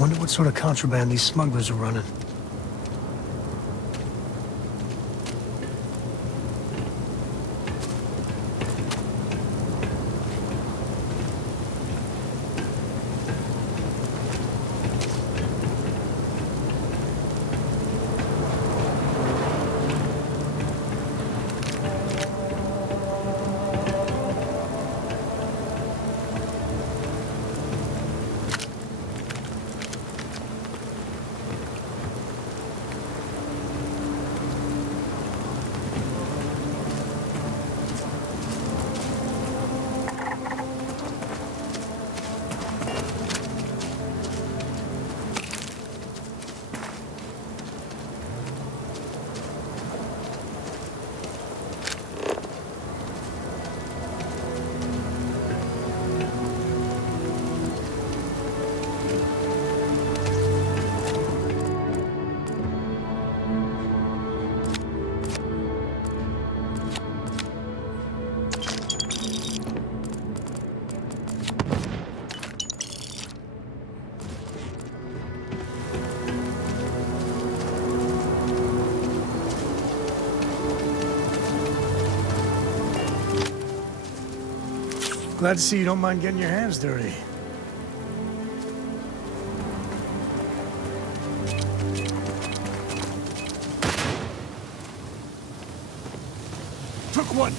Wonder what sort of contraband these smugglers are running. Glad to see you don't mind getting your hands dirty. Took one.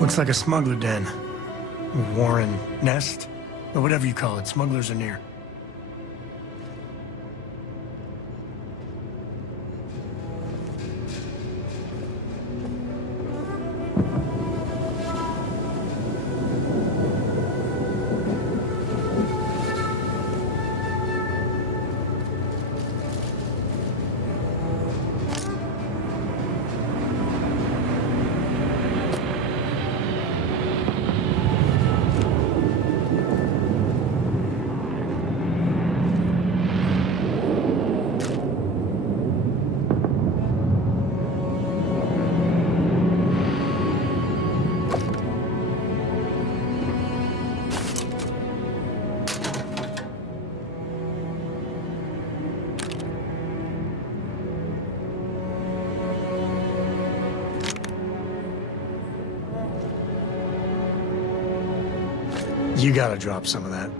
Looks like a smuggler den. Warren, nest, or whatever you call it. Smugglers are near. You gotta drop some of that.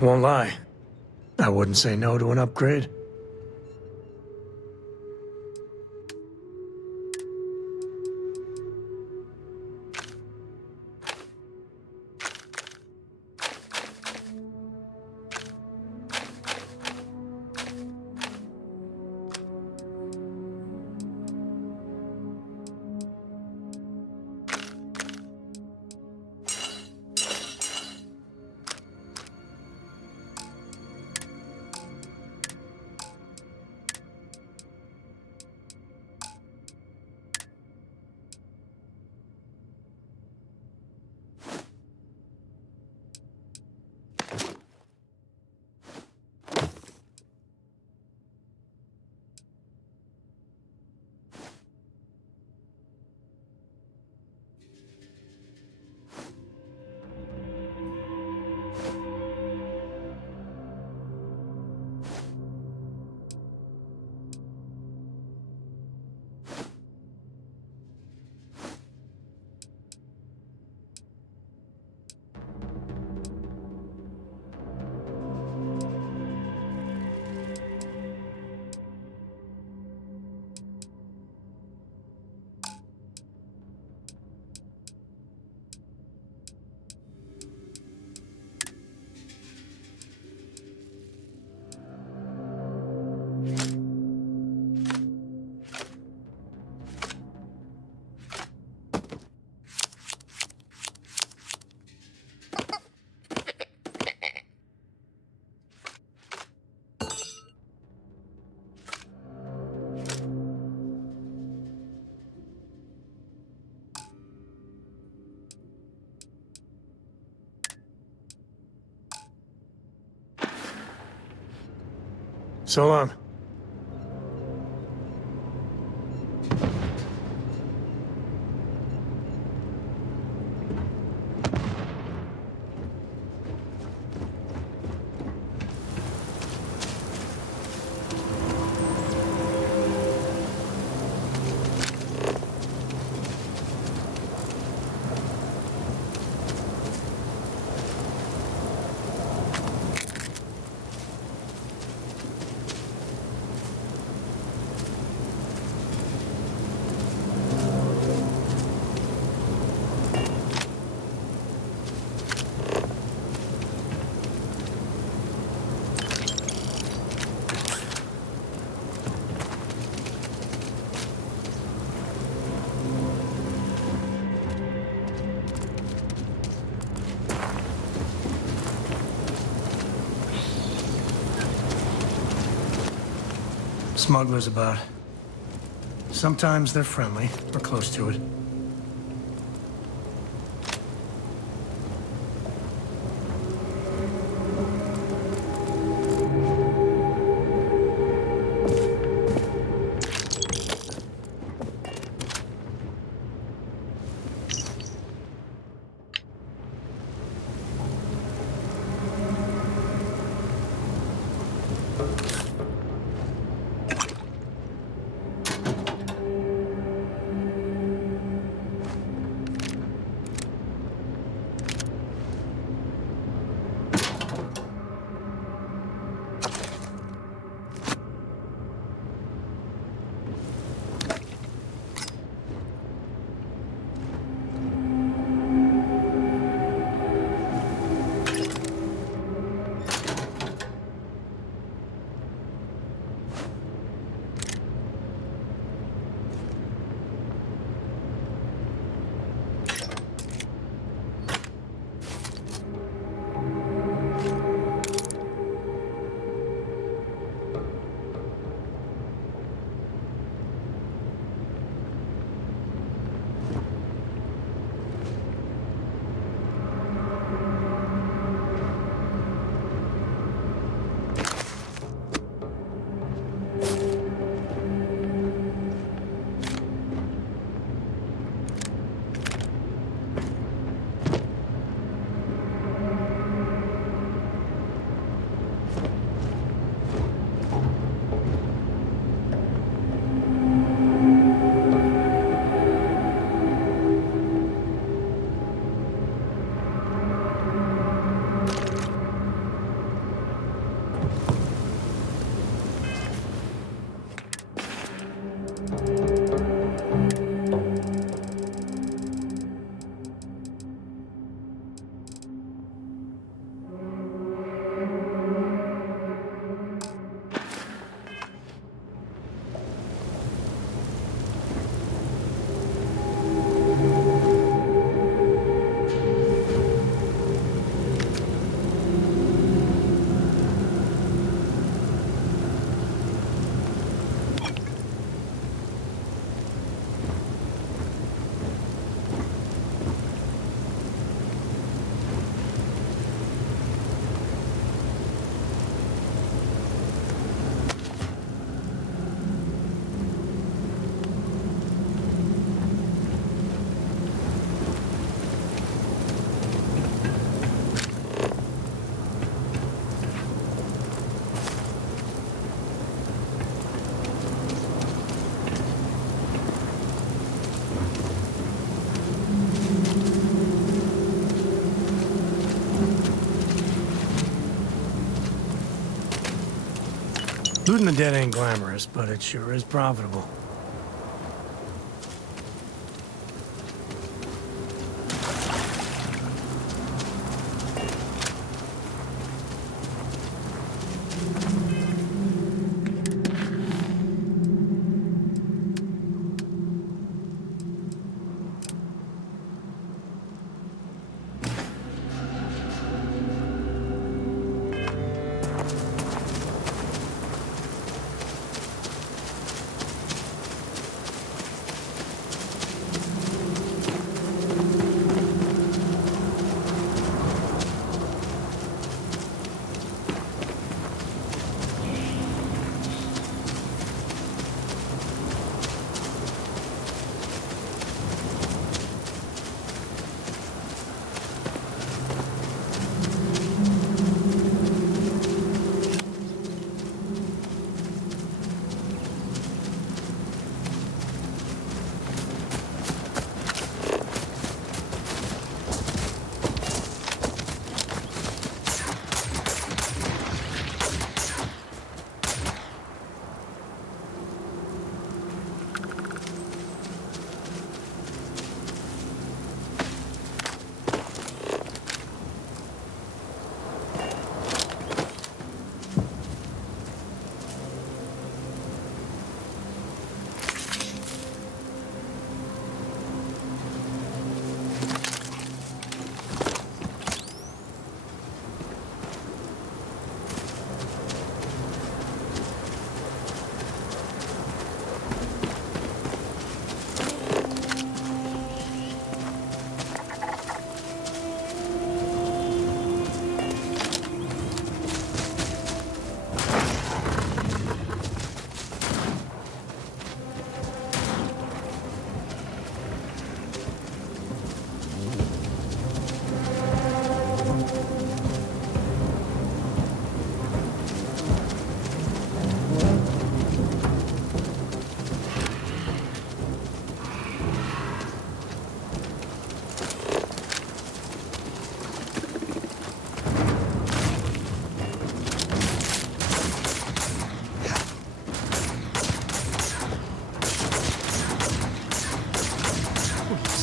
Won't lie, I wouldn't say no to an upgrade. So long. Smugglers about. Sometimes they're friendly, or close to it. Looting the dead ain't glamorous, but it sure is profitable.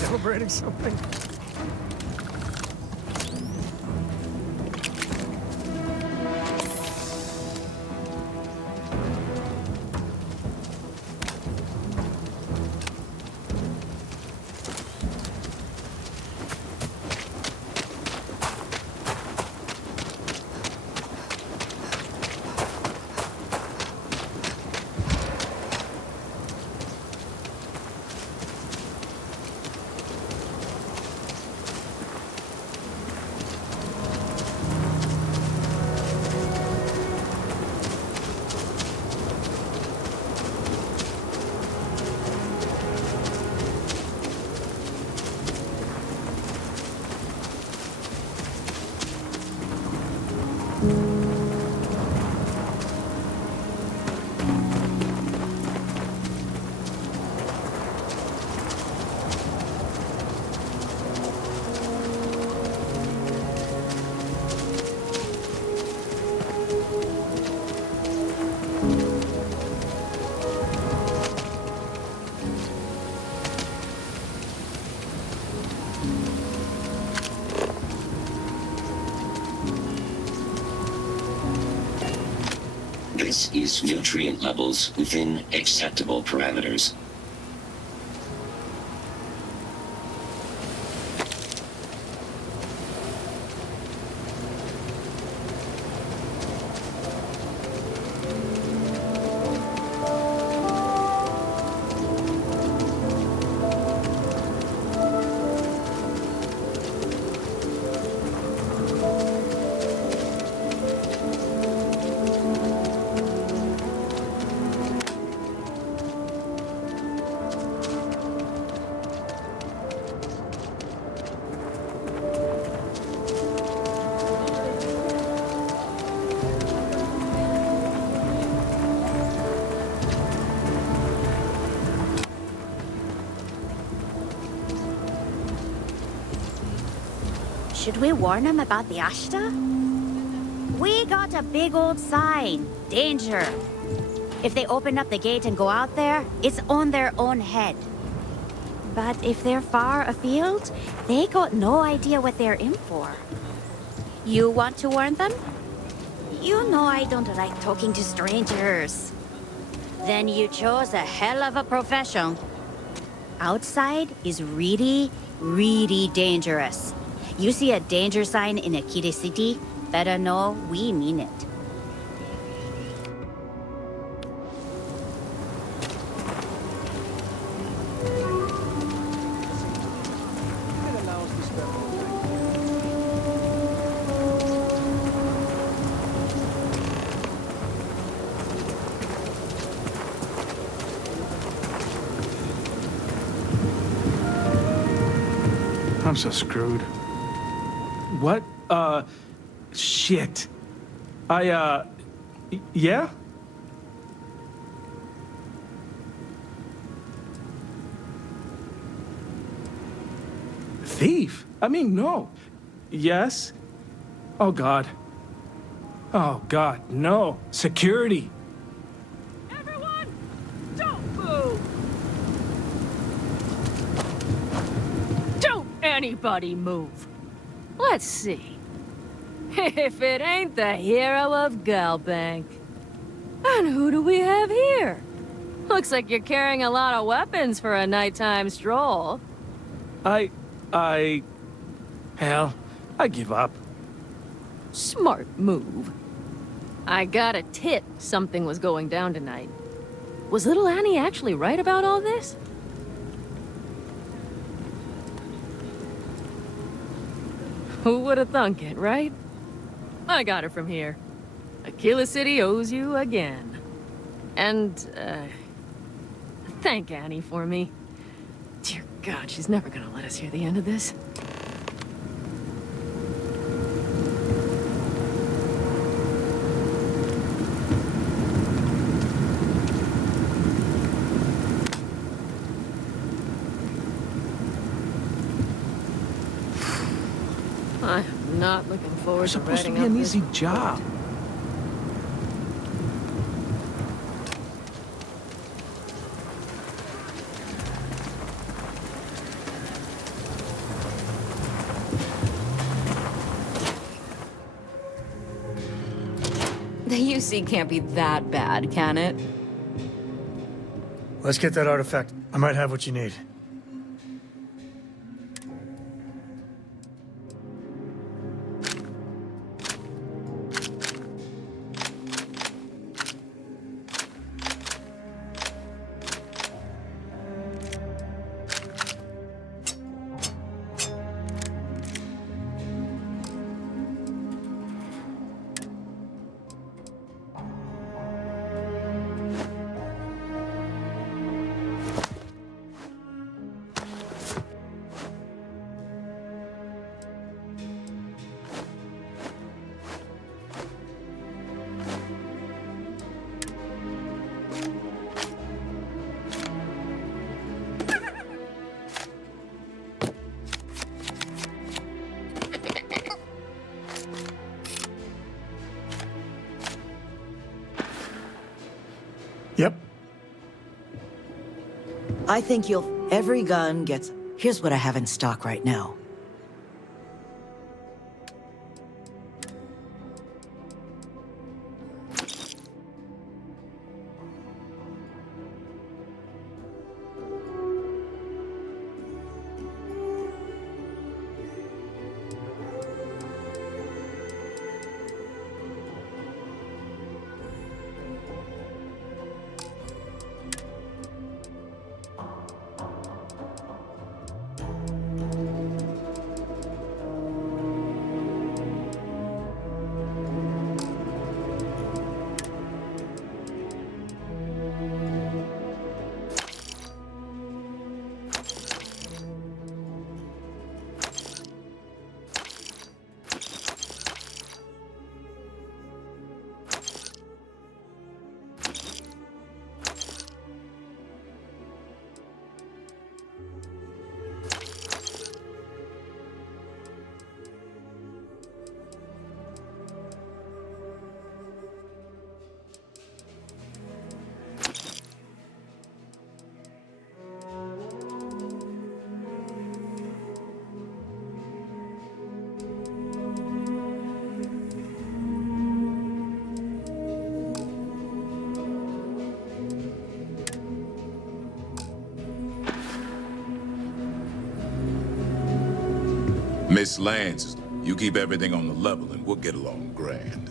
Celebrating something? This is nutrient levels within acceptable parameters. Should we warn him about the Ashta? We got a big old sign. Danger. If they open up the gate and go out there, it's on their own head. But if they're far afield, they got no idea what they're in for. You want to warn them? You know I don't like talking to strangers. Then you chose a hell of a profession. Outside is really, really dangerous. You see a danger sign in a kitty city, better know we mean it. I'm so screwed. What? Shit. Yeah? Thief? I mean, no. Yes? Oh, God. Oh, God, no. Security. Everyone, don't move! Don't anybody move. Let's see. If it ain't the hero of Galbank. And who do we have here? Looks like you're carrying a lot of weapons for a nighttime stroll. Hell, I give up. Smart move. I got a tip something was going down tonight. Was little Annie actually right about all this? Who would have thunk it, right? I got it from here. Aquila City owes you again. And, thank Annie for me. Dear God, she's never gonna let us hear the end of this. I'm not looking forward It's to supposed to writing be up an this easy job. The UC can't be that bad, can it? Let's get that artifact. I might have what you need. Yep. I think every gun gets... Here's what I have in stock right now. Miss Lance, you keep everything on the level and we'll get along grand.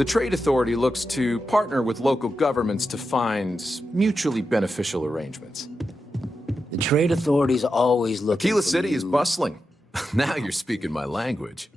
The Trade Authority looks to partner with local governments to find mutually beneficial arrangements. The Trade Authority's always looking Aquila for City is new- bustling. Now you're speaking my language.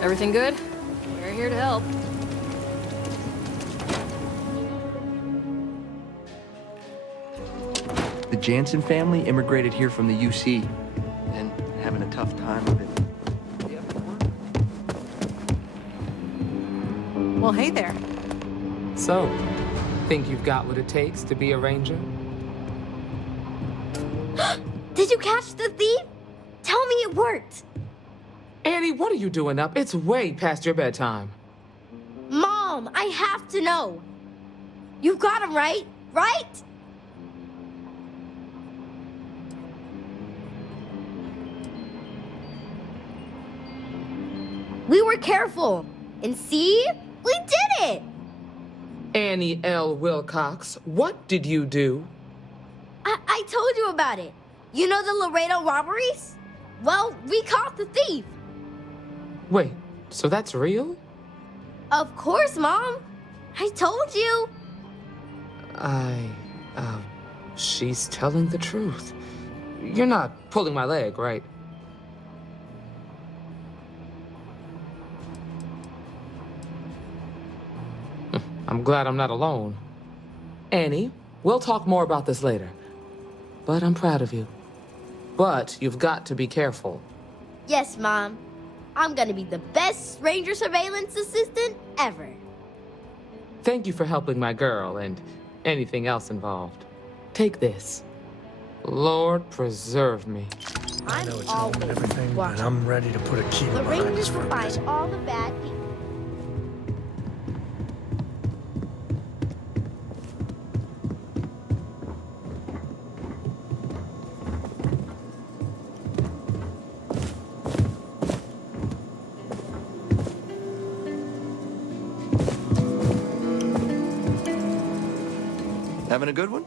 Everything good? We're here to help. The Jansen family immigrated here from the UC and having a tough time of it. Well, hey there. So, think you've got what it takes to be a ranger? Did you catch the thief? Tell me it worked. Annie, what are you doing up? It's way past your bedtime. Mom, I have to know. You got him right? Right? We were careful. And see? We did it! Annie L. Wilcox, what did you do? I told you about it. You know the Laredo robberies? Well, we caught the thief. Wait, so that's real? Of course, Mom. I told you. She's telling the truth. You're not pulling my leg, right? I'm glad I'm not alone. Annie, we'll talk more about this later. But I'm proud of you. But you've got to be careful. Yes, Mom. I'm gonna be the best ranger surveillance assistant ever. Thank you for helping my girl and anything else involved. Take this. Lord preserve me. I know it's home and everything, but I'm ready to put a key The behind rangers this will for find business. all the bad people. Having a good one?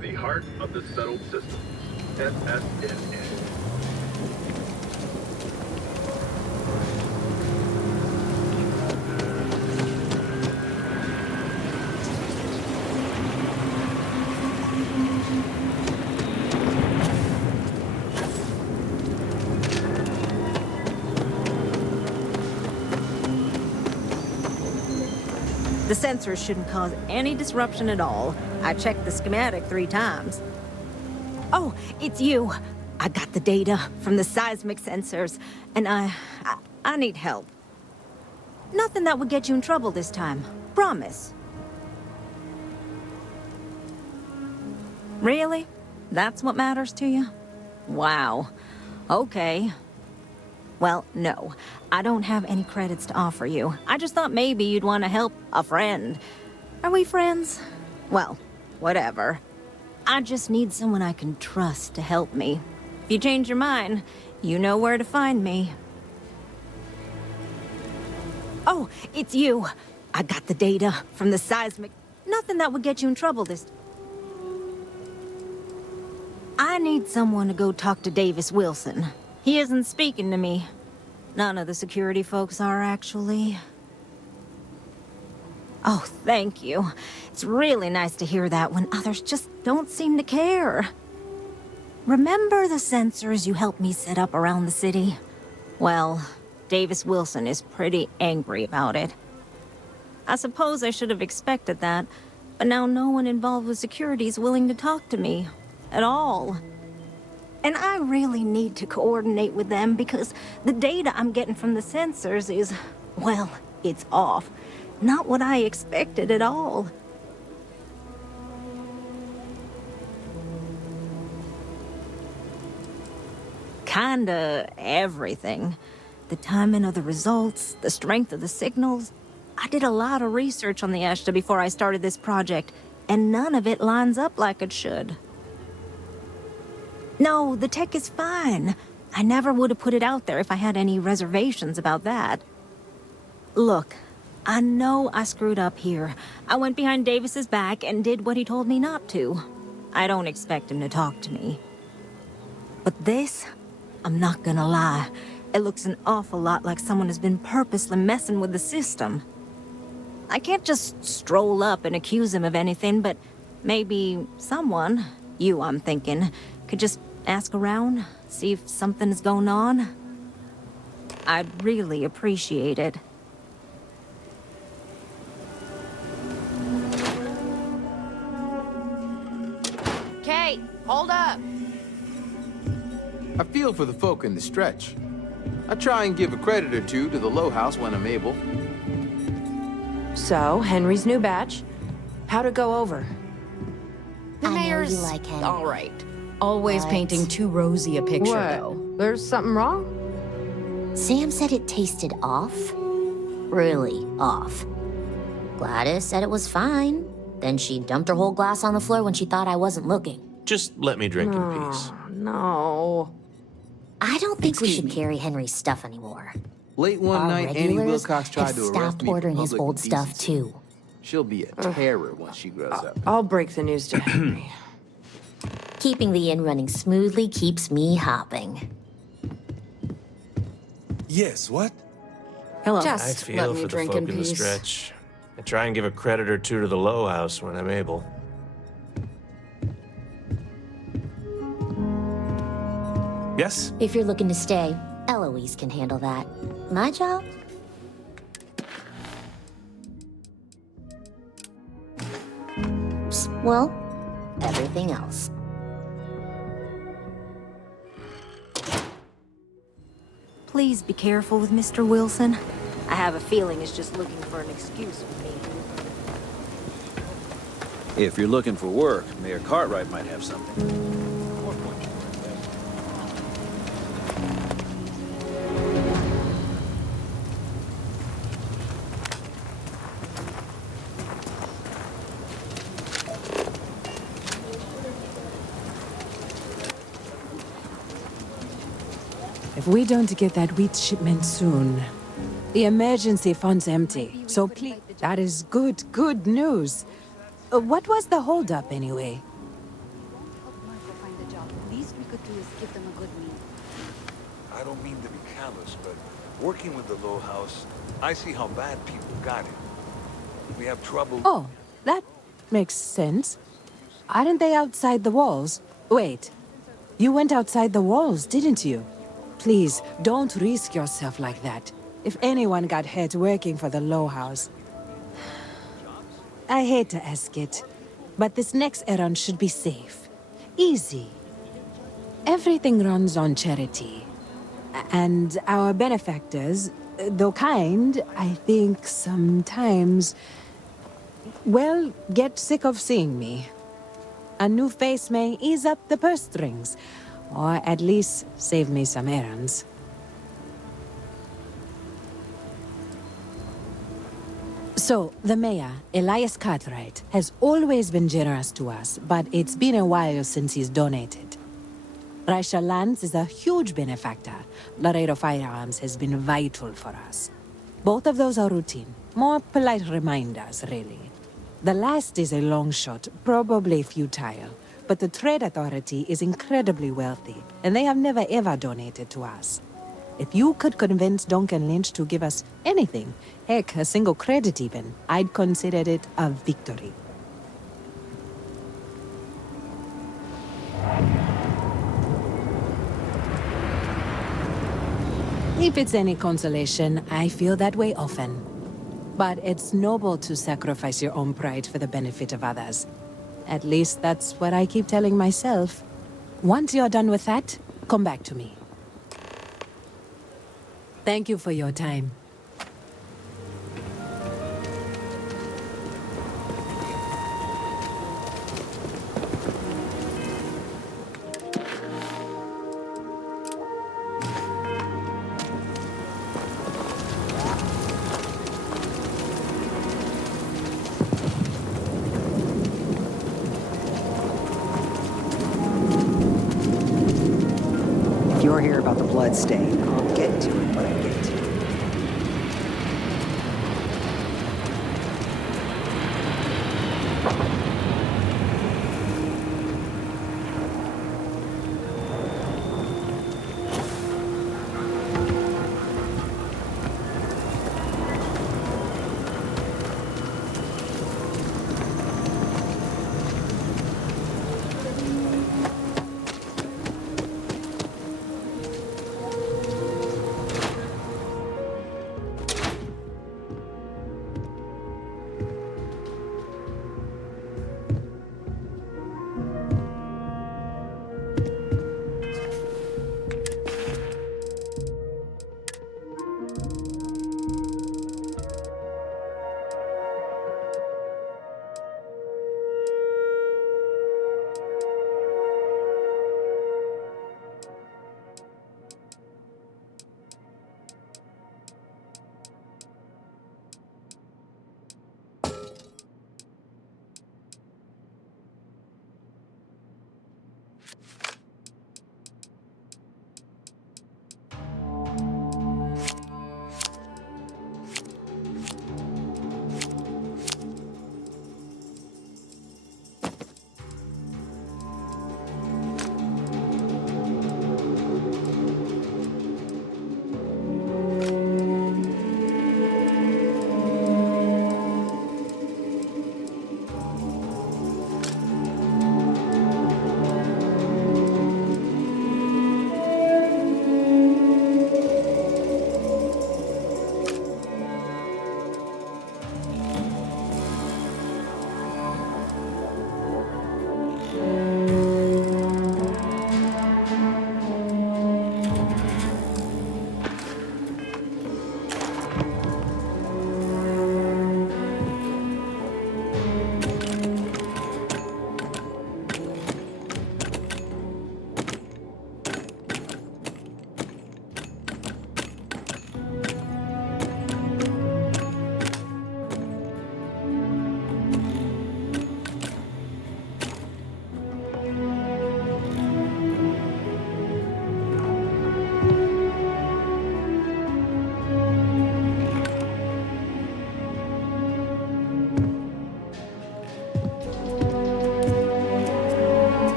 The heart of the settled system. SSNN. The sensors shouldn't cause any disruption at all. I checked the schematic 3 times. Oh, it's you. I got the data from the seismic sensors, and I need help. Nothing that would get you in trouble this time. Promise. Really? That's what matters to you? Wow. Okay. Well, no. I don't have any credits to offer you. I just thought maybe you'd want to help a friend. Are we friends? Well, whatever. I just need someone I can trust to help me. If you change your mind, you know where to find me. Oh, it's you. I got the data from the seismic... Nothing that would get you in trouble this... I need someone to go talk to Davis Wilson. He isn't speaking to me. None of the security folks are, actually. Oh, thank you. It's really nice to hear that when others just don't seem to care. Remember the sensors you helped me set up around the city? Well, Davis Wilson is pretty angry about it. I suppose I should have expected that, but now no one involved with security is willing to talk to me. At all. And I really need to coordinate with them because the data I'm getting from the sensors is, well, it's off. Not what I expected at all. Kinda everything. The timing of the results, the strength of the signals. I did a lot of research on the Ashta before I started this project, and none of it lines up like it should. No, the tech is fine. I never would have put it out there if I had any reservations about that. Look, I know I screwed up here. I went behind Davis's back and did what he told me not to. I don't expect him to talk to me. But this, I'm not gonna lie, it looks an awful lot like someone has been purposely messing with the system. I can't just stroll up and accuse him of anything, but maybe someone, you I'm thinking, could just ask around, see if something is going on. I'd really appreciate it. Kate, hold up! I feel for the folk in the stretch. I try and give a credit or two to the Low House when I'm able. So, Henry's new batch? How'd it go over? The I know mayor's you like Henry. all right. Always What? painting too rosy a picture, What? though. There's something wrong? Sam said it tasted off. Really off. Gladys said it was fine. Then she dumped her whole glass on the floor when she thought I wasn't looking. Just let me drink in peace. No. I don't think we should carry Henry's stuff anymore. Late one Our night, Annie regulars Wilcox tried have to arrest stopped me for ordering his public old stuff, indecency. too. She'll be a terror once she grows up. I'll break the news to Henry. Keeping the inn running smoothly keeps me hopping. Yes, what? Hello. I Just feel let for me the drink folk in in the peace. stretch. I try and give a credit or two to the Low House when I'm able. Yes? If you're looking to stay, Eloise can handle that. My job? Well, everything else. Please be careful with Mr. Wilson. I have a feeling he's just looking for an excuse with me. If you're looking for work, Mayor Cartwright might have something. If we don't get that wheat shipment soon, the emergency fund's empty. So please, that is good news. What was the holdup anyway? I don't mean to be callous, but working with the Low House, I see how bad people got it. We have trouble... Oh, that makes sense. Aren't they outside the walls? Wait, you went outside the walls, didn't you? Please, don't risk yourself like that. If anyone got hurt working for the Low House. I hate to ask it, but this next errand should be safe. Easy. Everything runs on charity. And our benefactors, though kind, I think sometimes, well, get sick of seeing me. A new face may ease up the purse strings, or at least save me some errands. So, the mayor, Elias Cartwright, has always been generous to us, but it's been a while since he's donated. Raisha Lands is a huge benefactor. Laredo Firearms has been vital for us. Both of those are routine. More polite reminders, really. The last is a long shot, probably futile. But the Trade Authority is incredibly wealthy, and they have never ever donated to us. If you could convince Duncan Lynch to give us anything, heck, a single credit even, I'd consider it a victory. If it's any consolation, I feel that way often. But it's noble to sacrifice your own pride for the benefit of others. At least that's what I keep telling myself. Once you're done with that, come back to me. Thank you for your time. If you're here about the blood stain, I'll get to it when I get to it.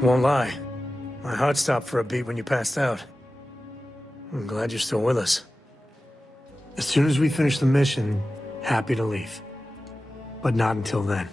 Won't lie. My heart stopped for a beat when you passed out. I'm glad you're still with us. As soon as we finish the mission, happy to leave. But not until then.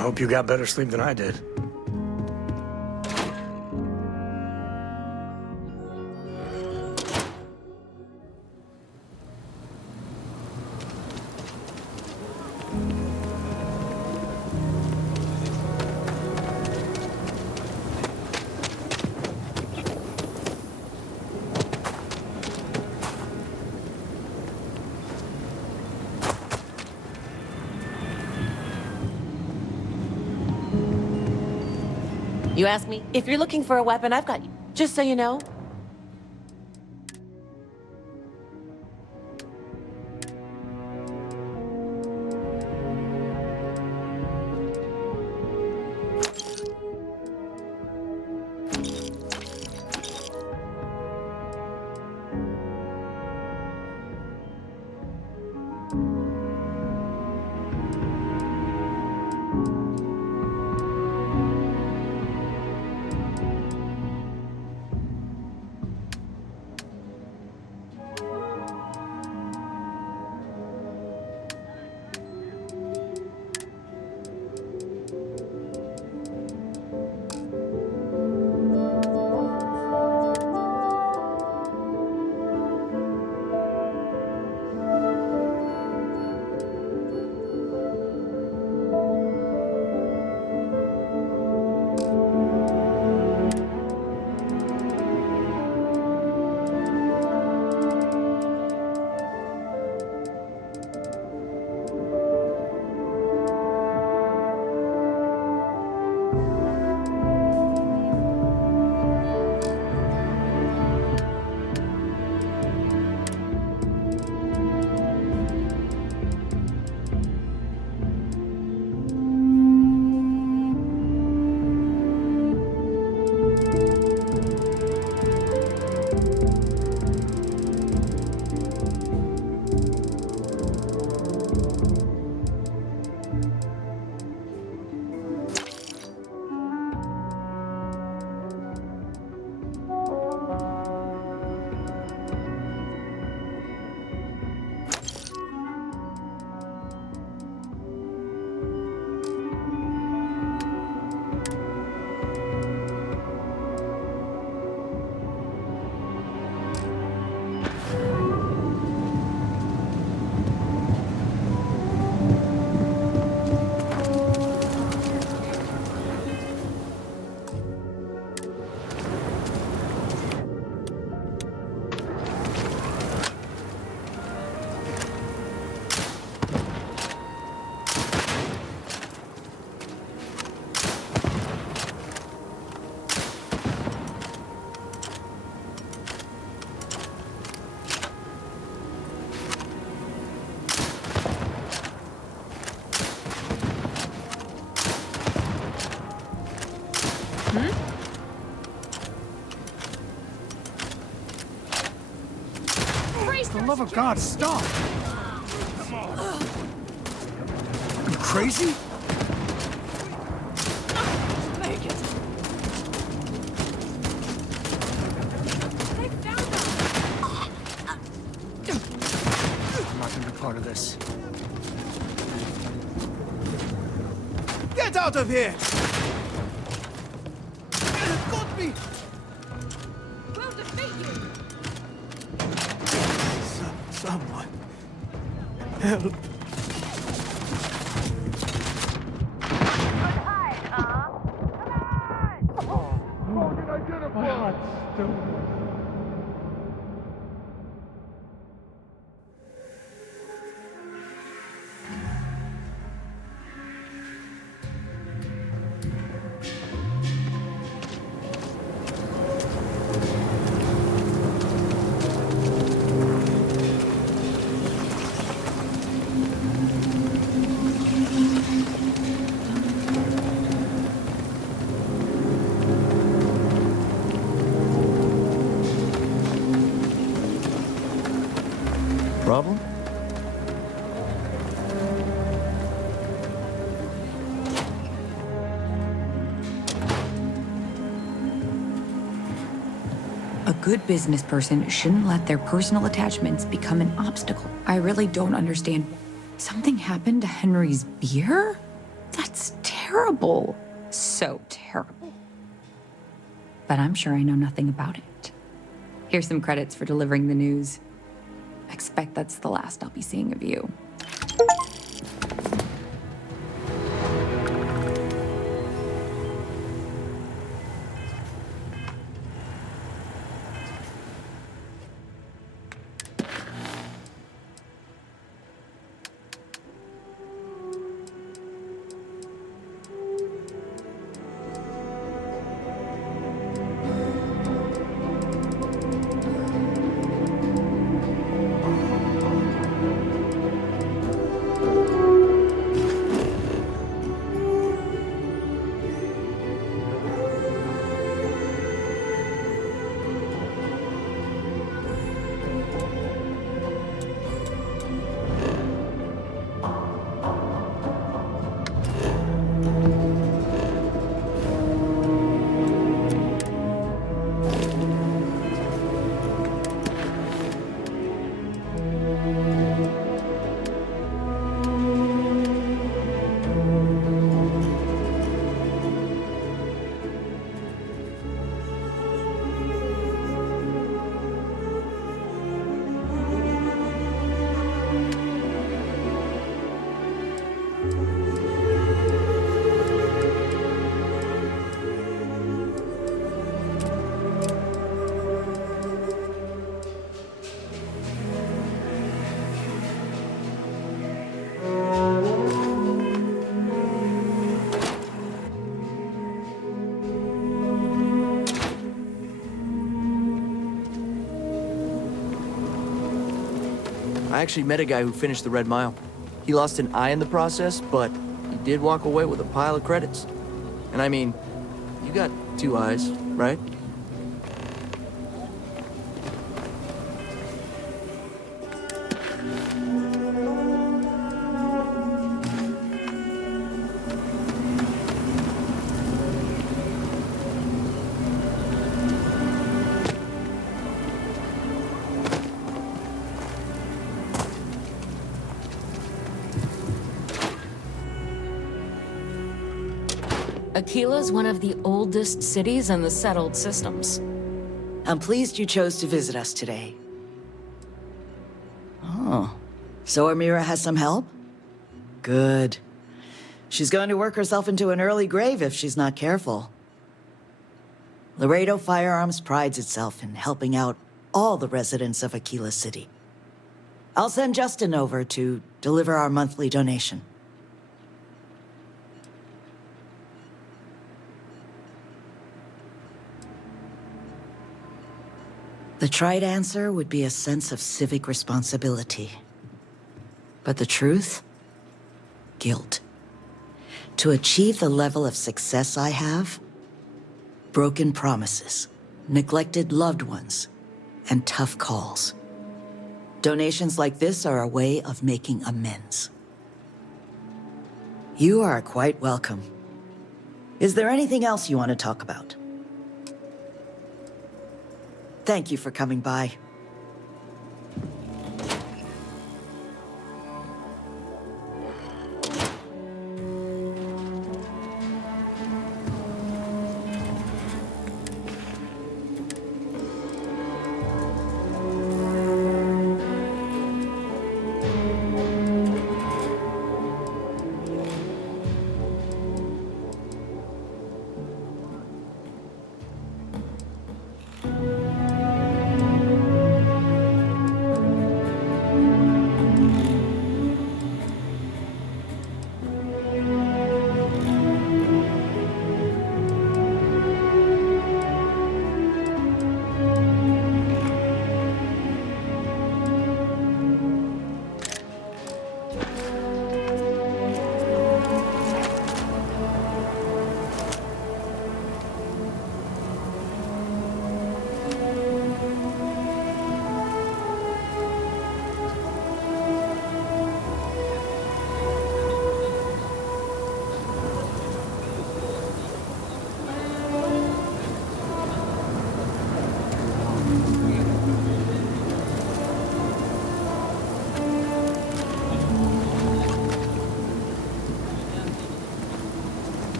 hope you got better sleep than I did. You asked me if you're looking for a weapon, I've got you. Just so you know. For the love of God, stop! You crazy? Make it. I'm not gonna be part of this. Get out of here! Got me! We'll defeat you! Someone. Help. My heart's still... Problem? A good business person shouldn't let their personal attachments become an obstacle. I really don't understand. Something happened to Henry's beer? That's terrible. terrible. So terrible. But I'm sure I know nothing about it. Here's some credits for delivering the news. I expect that's the last I'll be seeing of you. I actually met a guy who finished the Red Mile. He lost an eye in the process, but he did walk away with a pile of credits. And I mean, you got 2 eyes, right? Aquila's one of the oldest cities in the settled systems. I'm pleased you chose to visit us today. Oh, so Amira has some help? Good. She's going to work herself into an early grave if she's not careful. Laredo Firearms prides itself in helping out all the residents of Aquila City. I'll send Justin over to deliver our monthly donation. The trite answer would be a sense of civic responsibility. But the truth? Guilt. To achieve the level of success I have, broken promises, neglected loved ones, and tough calls. Donations like this are a way of making amends. You are quite welcome. Is there anything else you want to talk about? Thank you for coming by.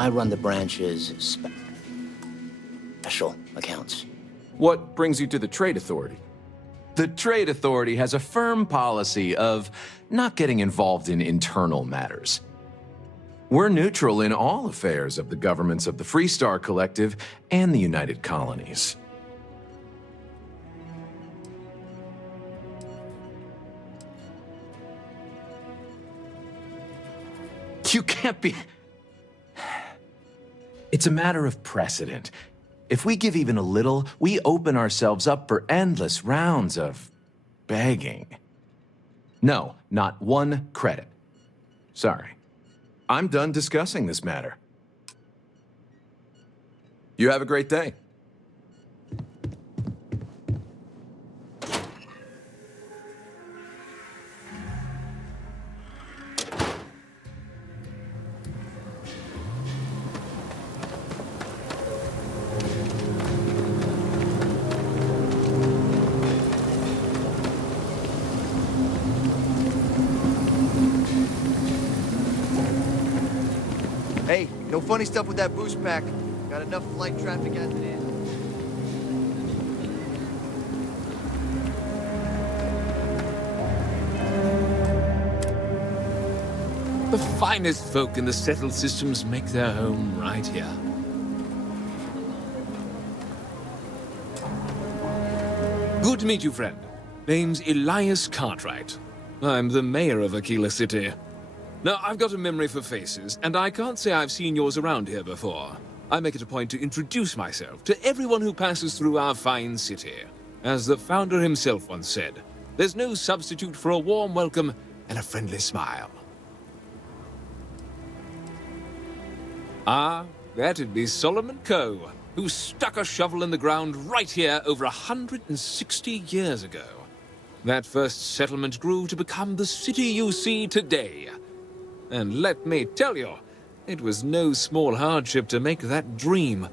I run the branch's special accounts. What brings you to the Trade Authority? The Trade Authority has a firm policy of not getting involved in internal matters. We're neutral in all affairs of the governments of the Freestar Collective and the United Colonies. You can't be... It's a matter of precedent. If we give even a little, we open ourselves up for endless rounds of begging. No, not one credit. Sorry. I'm done discussing this matter. You have a great day. Hey, no funny stuff with that boost pack. Got enough flight traffic as it is. The finest folk in the settled systems make their home right here. Good to meet you, friend. Name's Elias Cartwright. I'm the mayor of Aquila City. Now, I've got a memory for faces, and I can't say I've seen yours around here before. I make it a point to introduce myself to everyone who passes through our fine city. As the founder himself once said, there's no substitute for a warm welcome and a friendly smile. Ah, that'd be Solomon Coe, who stuck a shovel in the ground right here over 160 years ago. That first settlement grew to become the city you see today. And let me tell you, it was no small hardship to make that dream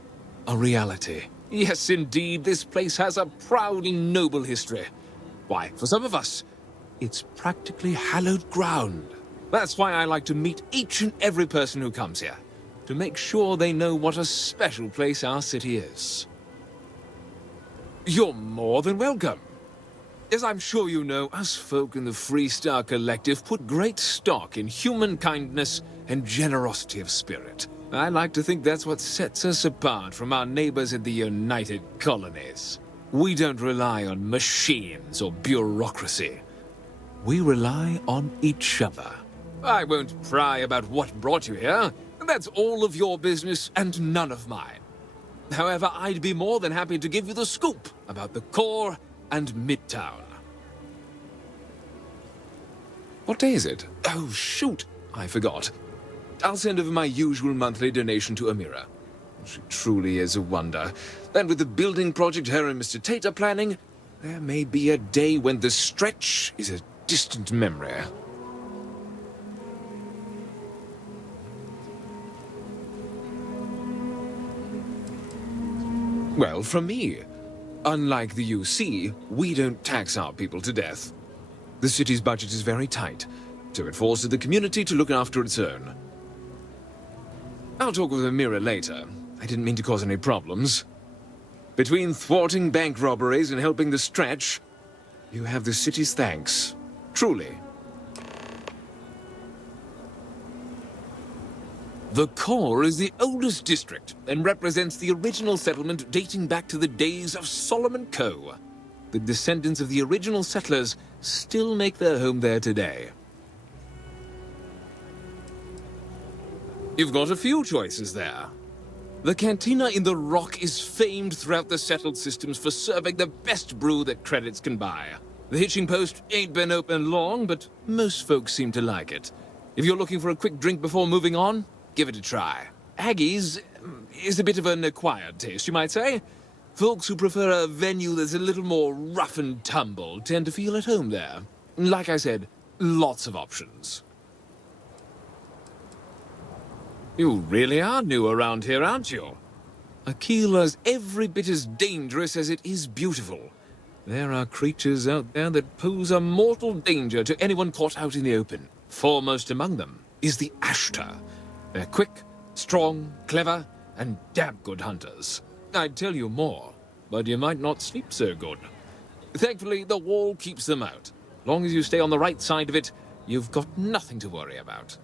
a reality. Yes, indeed, this place has a proud and noble history. Why, for some of us, it's practically hallowed ground. That's why I like to meet each and every person who comes here, to make sure they know what a special place our city is. You're more than welcome. As I'm sure you know, us folk in the Freestar Collective put great stock in human kindness and generosity of spirit. I like to think that's what sets us apart from our neighbors in the United Colonies. We don't rely on machines or bureaucracy. We rely on each other. I won't pry about what brought you here. That's all of your business and none of mine. However, I'd be more than happy to give you the scoop about the core and Midtown. What day is it? Oh, shoot! I forgot. I'll send over my usual monthly donation to Amira. She truly is a wonder. And with the building project her and Mr. Tate are planning, there may be a day when the stretch is a distant memory. Well, from me. Unlike the UC, we don't tax our people to death. The city's budget is very tight, so it falls to the community to look after its own. I'll talk with Amira later. I didn't mean to cause any problems. Between thwarting bank robberies and helping the stretch, you have the city's thanks. Truly. The core is the oldest district and represents the original settlement dating back to the days of Solomon Coe. The descendants of the original settlers still make their home there today. You've got a few choices there. The cantina in the Rock is famed throughout the settled systems for serving the best brew that credits can buy. The hitching post ain't been open long, but most folks seem to like it. If you're looking for a quick drink before moving on, give it a try. Aggie's is a bit of an acquired taste, you might say. Folks who prefer a venue that's a little more rough and tumble tend to feel at home there. Like I said, lots of options. You really are new around here, aren't you? Aquila's every bit as dangerous as it is beautiful. There are creatures out there that pose a mortal danger to anyone caught out in the open. Foremost among them is the Ashtar. They're quick, Strong, clever, and damn good hunters. I'd tell you more, but you might not sleep so good. Thankfully, the wall keeps them out. Long as you stay on the right side of it, you've got nothing to worry about.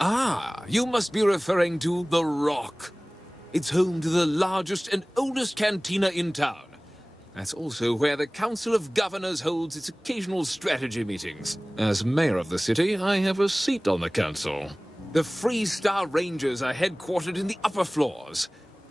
Ah, you must be referring to The Rock. It's home to the largest and oldest cantina in town. That's also where the Council of Governors holds its occasional strategy meetings. As mayor of the city, I have a seat on the council. The Freestar Rangers are headquartered in the upper floors.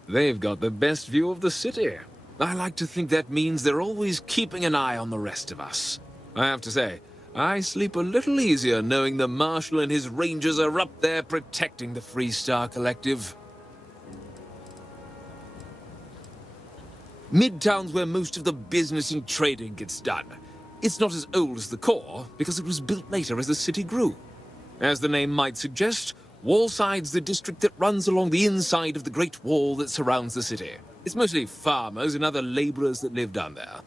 They've got the best view of the city. I like to think that means they're always keeping an eye on the rest of us. I have to say, I sleep a little easier knowing the Marshal and his Rangers are up there protecting the Freestar Collective. Midtown's where most of the business and trading gets done. It's not as old as the core, because it was built later as the city grew. As the name might suggest, Wallside's the district that runs along the inside of the Great Wall that surrounds the city. It's mostly farmers and other laborers that live down there.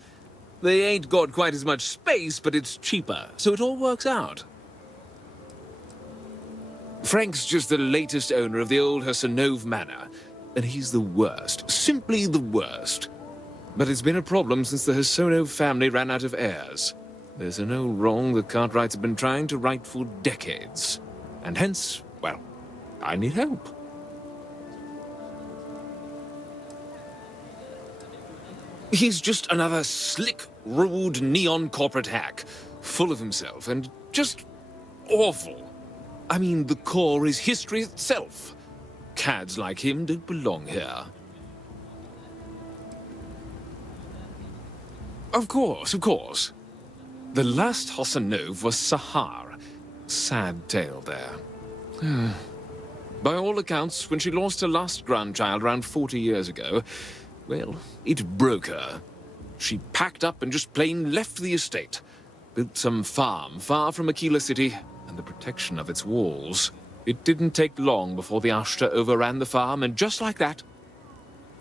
They ain't got quite as much space, but it's cheaper, so it all works out. Frank's just the latest owner of the old Hassanov Manor, and he's the worst, simply the worst. But it's been a problem since the Hassanov family ran out of heirs. There's an old wrong the Cartwrights have been trying to right for decades. And hence, well, I need help. He's just another slick, rude, neon corporate hack, full of himself and just awful. I mean, the core is history itself. Cads like him don't belong here. Of course, of course. The last Hassanov was Sahar. Sad tale there. By all accounts, when she lost her last grandchild around 40 years ago, well, it broke her. She packed up and just plain left the estate. Built some farm far from Aquila City and the protection of its walls. It didn't take long before the Ashta overran the farm, and just like that,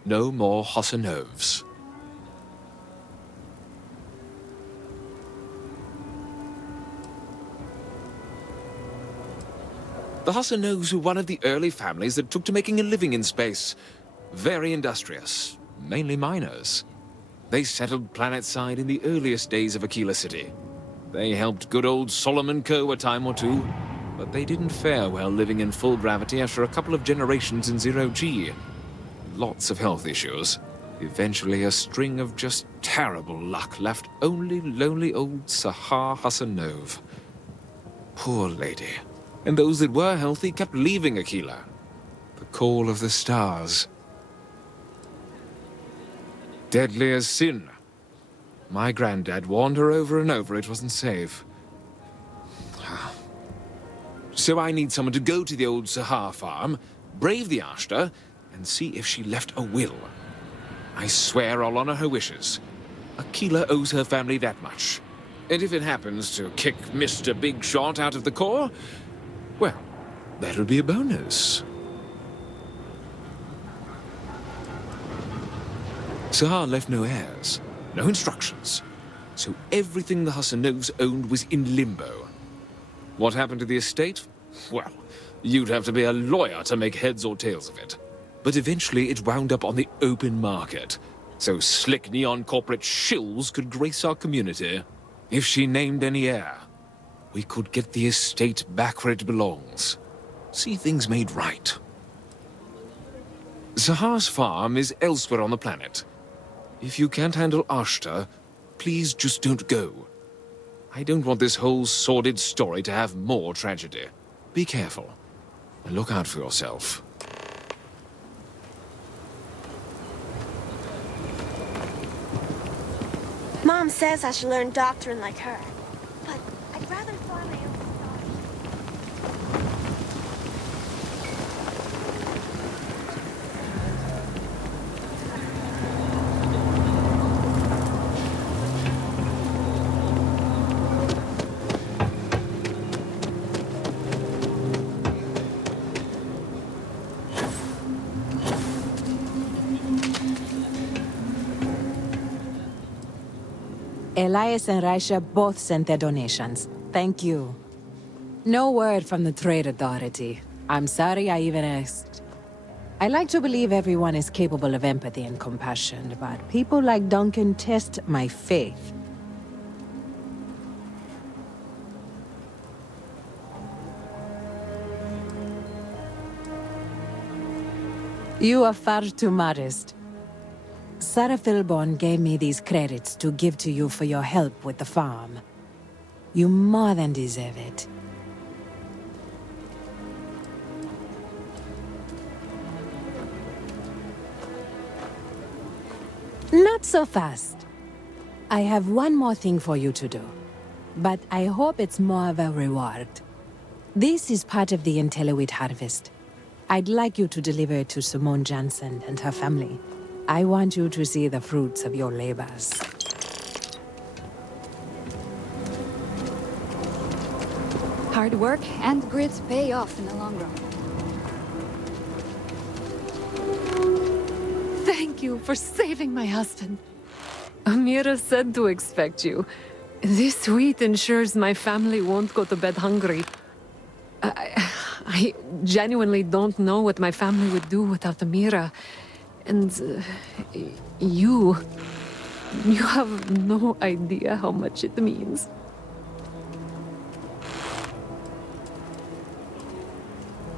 no more Hassanovs. The Hassanovs were one of the early families that took to making a living in space. Very industrious, mainly miners. They settled planetside in the earliest days of Aquila City. They helped good old Solomon Co. a time or two, but they didn't fare well living in full gravity after a couple of generations in zero-G. Lots of health issues. Eventually, a string of just terrible luck left only lonely old Sahar Hassanov. Poor lady. And those that were healthy kept leaving Aquila. The call of the stars. Deadly as sin. My granddad warned her over and over it wasn't safe. So I need someone to go to the old Sahar farm, brave the Ashta, and see if she left a will. I swear I'll honor her wishes. Aquila owes her family that much. And if it happens to kick Mr. Big Shot out of the core, well, that'll be a bonus. Sahar left no heirs, no instructions, so everything the Hassanovs owned was in limbo. What happened to the estate? Well, you'd have to be a lawyer to make heads or tails of it. But eventually it wound up on the open market, so slick neon corporate shills could grace our community. If she named any heir, we could get the estate back where it belongs. See things made right. Sahar's farm is elsewhere on the planet. If you can't handle Ashta, please just don't go. I don't want this whole sordid story to have more tragedy. Be careful, and look out for yourself. Mom says I should learn doctrine like her, but I'd rather fly my own. Elias and Raisha both sent their donations. Thank you. No word from the Trade Authority. I'm sorry I even asked. I like to believe everyone is capable of empathy and compassion, but people like Duncan test my faith. You are far too modest. Sarah Philborn gave me these credits to give to you for your help with the farm. You more than deserve it. Not so fast. I have one more thing for you to do, but I hope it's more of a reward. This is part of the Intelliwit harvest. I'd like you to deliver it to Simone Jansen and her family. I want you to see the fruits of your labors. Hard work and grit pay off in the long run. Thank you for saving my husband. Amira said to expect you. This wheat ensures my family won't go to bed hungry. I genuinely don't know what my family would do without Amira. And you have no idea how much it means.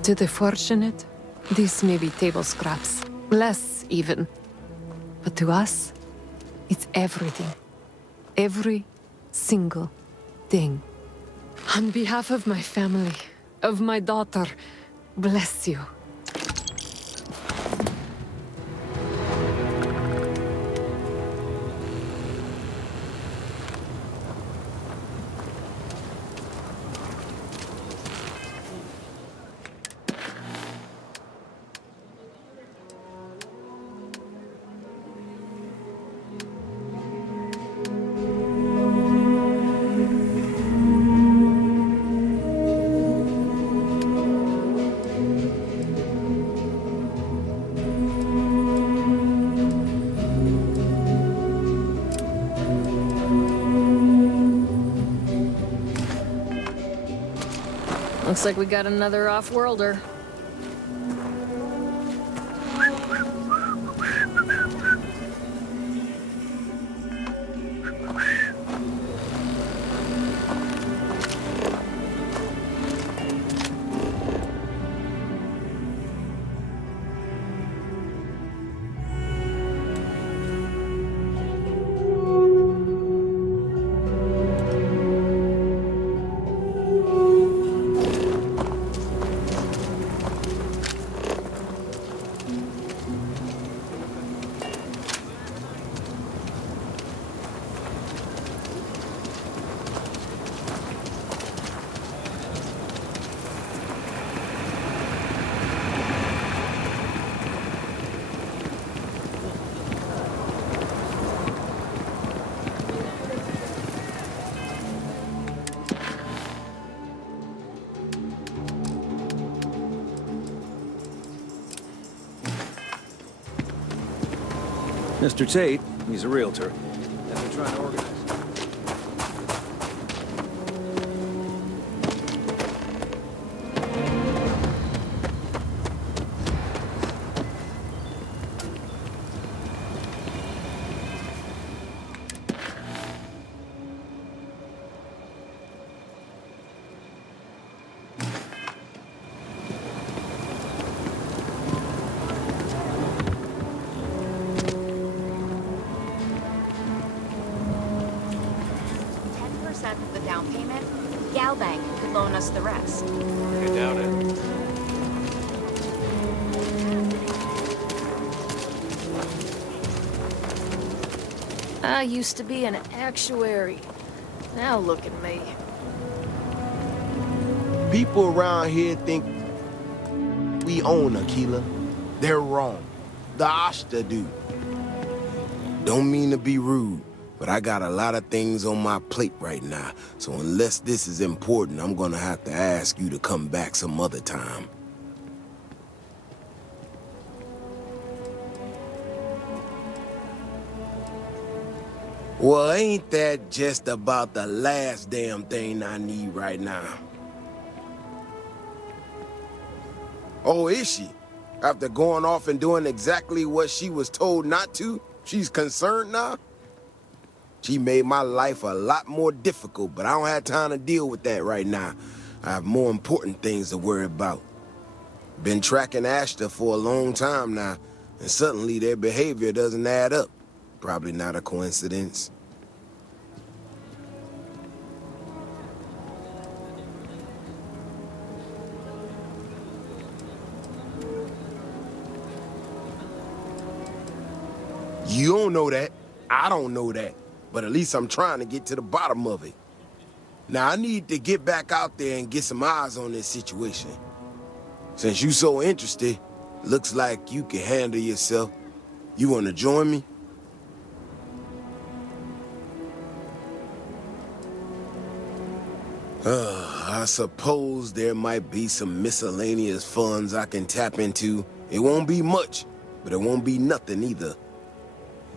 To the fortunate, this may be table scraps. Less, even. But to us, it's everything. Every single thing. On behalf of my family, of my daughter, bless you. Looks like we got another off-worlder. Mr. Tate, he's a realtor. I've been trying to organize. Of the down payment, Galbank could loan us the rest. I doubt it. I used to be an actuary. Now look at me. People around here think we own Aquila. They're wrong. The Ashta do. Don't mean to be rude, but I got a lot of things on my plate right now, so unless this is important, I'm gonna have to ask you to come back some other time. Well, ain't that just about the last damn thing I need right now? Oh, is she? After going off and doing exactly what she was told not to, she's concerned now? She made my life a lot more difficult, but I don't have time to deal with that right now. I have more important things to worry about. Been tracking Ashton for a long time now, and suddenly their behavior doesn't add up. Probably not a coincidence. You don't know that. I don't know that. But at least I'm trying to get to the bottom of it. Now, I need to get back out there and get some eyes on this situation. Since you so interested, looks like you can handle yourself. You want to join me? I suppose there might be some miscellaneous funds I can tap into. It won't be much, but it won't be nothing either.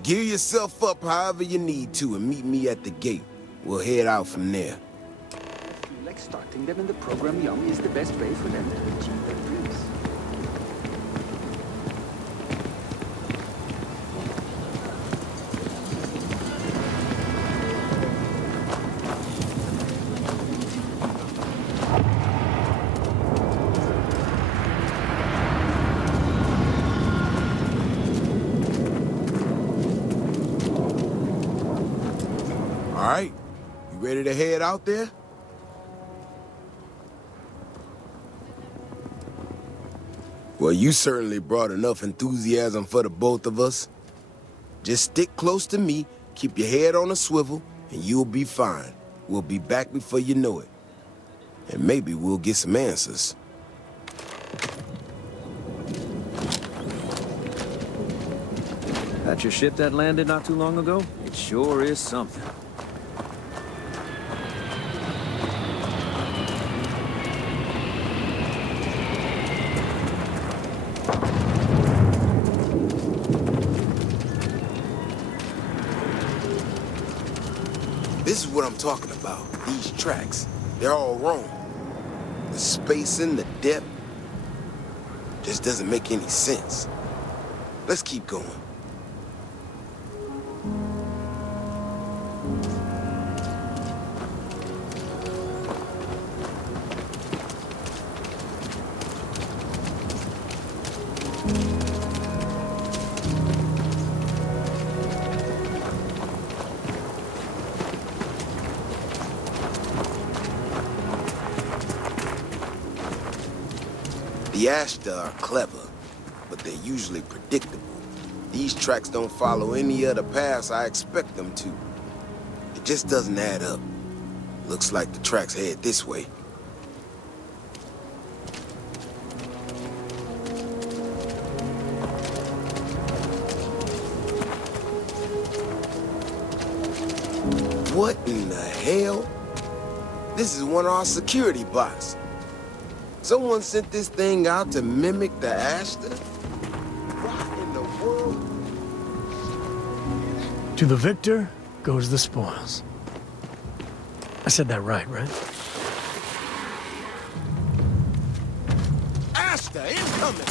Gear yourself up however you need to and meet me at the gate. We'll head out from there. I feel like starting them in the program young is the best way for them to achieve their dreams. All right, you ready to head out there? Well, you certainly brought enough enthusiasm for the both of us. Just stick close to me, keep your head on a swivel, and you'll be fine. We'll be back before you know it. And maybe we'll get some answers. That your ship that landed not too long ago? It sure is something. This is what I'm talking about. These tracks, they're all wrong. The spacing, the depth, just doesn't make any sense. Let's keep going. The Ashta are clever, but they're usually predictable. These tracks don't follow any other paths I expect them to. It just doesn't add up. Looks like the tracks head this way. What in the hell? This is one of our security bots. Someone sent this thing out to mimic the Ashta? What in the world? To the victor goes the spoils. I said that right? Ashta, incoming!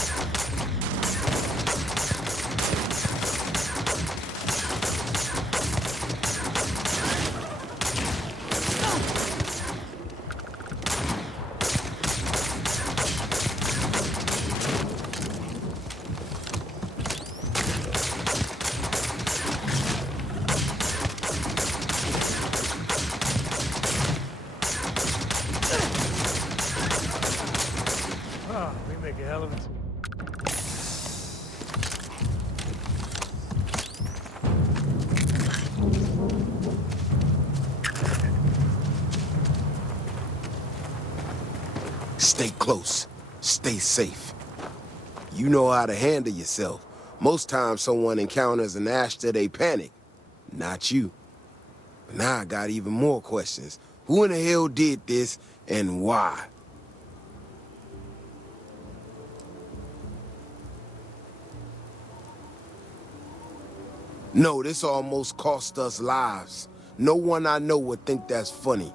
We make a hell of a team. Stay close. Stay safe. You know how to handle yourself. Most times someone encounters an Ashta, they panic. Not you. But now I got even more questions. Who in the hell did this, and why? No, this almost cost us lives. No one I know would think that's funny.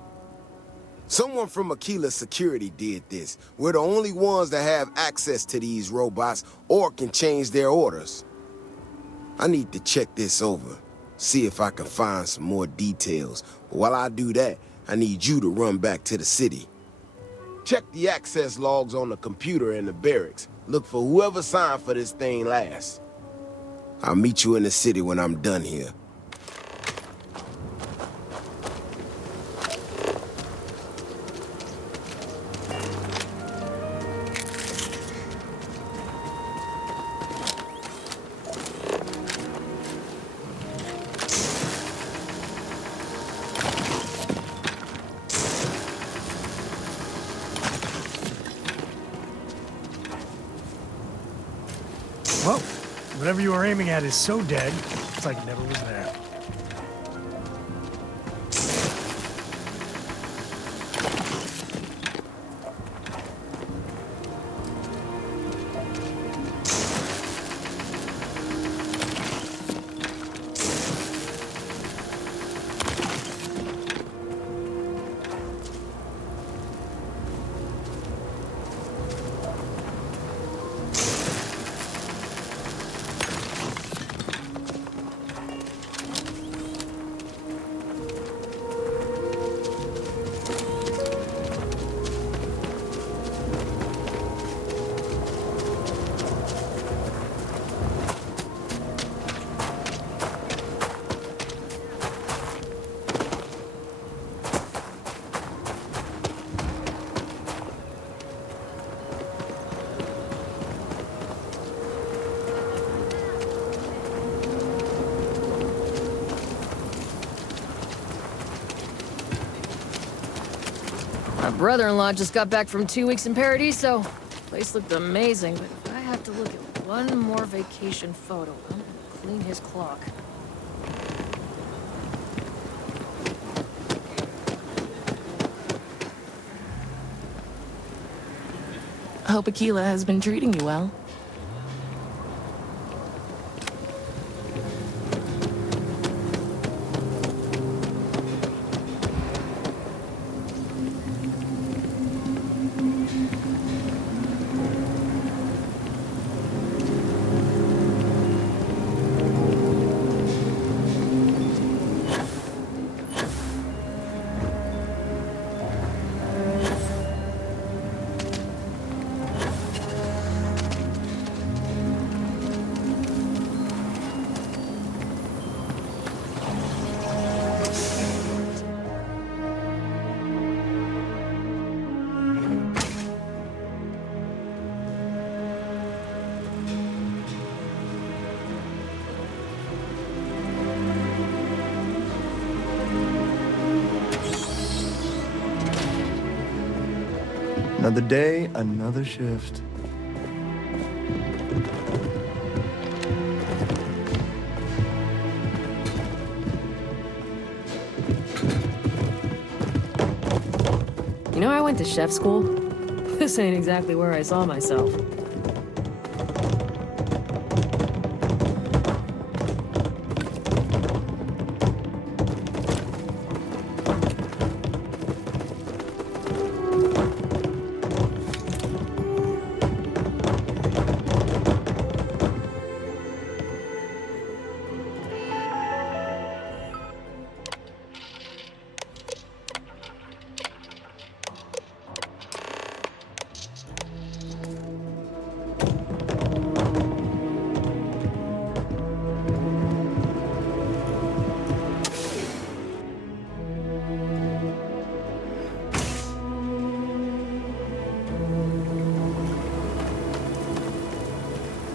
Someone from Aquila Security did this. We're the only ones that have access to these robots or can change their orders. I need to check this over, see if I can find some more details. But while I do that, I need you to run back to the city. Check the access logs on the computer in the barracks. Look for whoever signed for this thing last. I'll meet you in the city when I'm done here. Well, whatever you were aiming at is so dead, it's like it never was there. My brother-in-law just got back from 2 weeks in Paradiso. Place looked amazing, but if I have to look at one more vacation photo, I'm gonna clean his clock. I hope Aquila has been treating you well. Another day, another shift. You know, I went to chef school. This ain't exactly where I saw myself.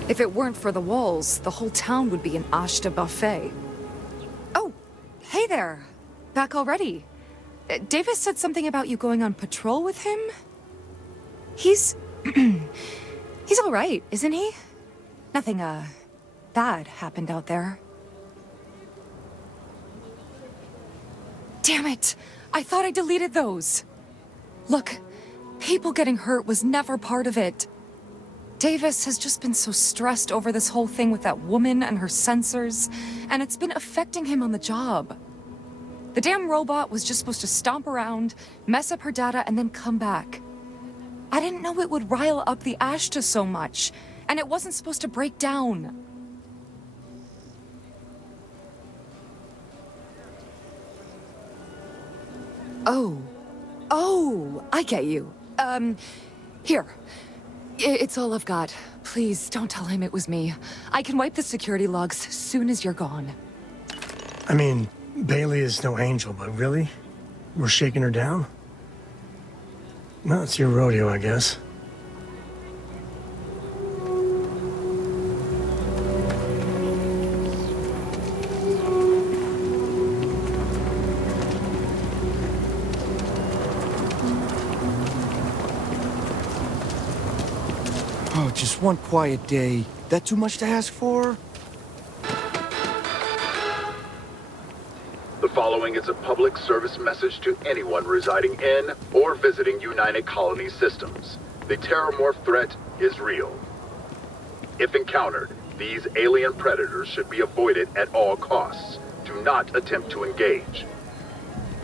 If it weren't for the walls, the whole town would be an ashta buffet. Oh, hey there. Back already. Davis said something about you going on patrol with him? He's... he's all right, isn't he? Nothing, bad happened out there. Damn it! I thought I deleted those. Look, people getting hurt was never part of it. Davis has just been so stressed over this whole thing with that woman and her sensors, and it's been affecting him on the job. The damn robot was just supposed to stomp around, mess up her data, and then come back. I didn't know it would rile up the Ashta so much, and it wasn't supposed to break down. Oh, I get you. Here. It's all I've got. Please, don't tell him it was me. I can wipe the security logs as soon as you're gone. I mean, Bailey is no angel, but really? We're shaking her down? No, it's your rodeo, I guess. Oh, just one quiet day. That too much to ask for? The following is a public service message to anyone residing in or visiting United Colony systems. The terramorph threat is real. If encountered, these alien predators should be avoided at all costs. Do not attempt to engage.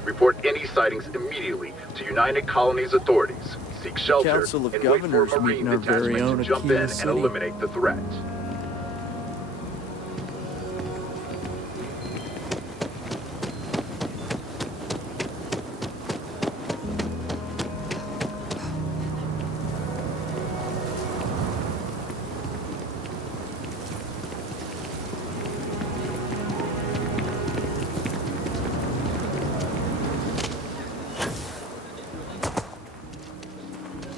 Report any sightings immediately to United Colony's authorities. Seek shelter Council of and wait for a Governors Marine meeting our very detachment own to jump Aquila in City. and eliminate the threat.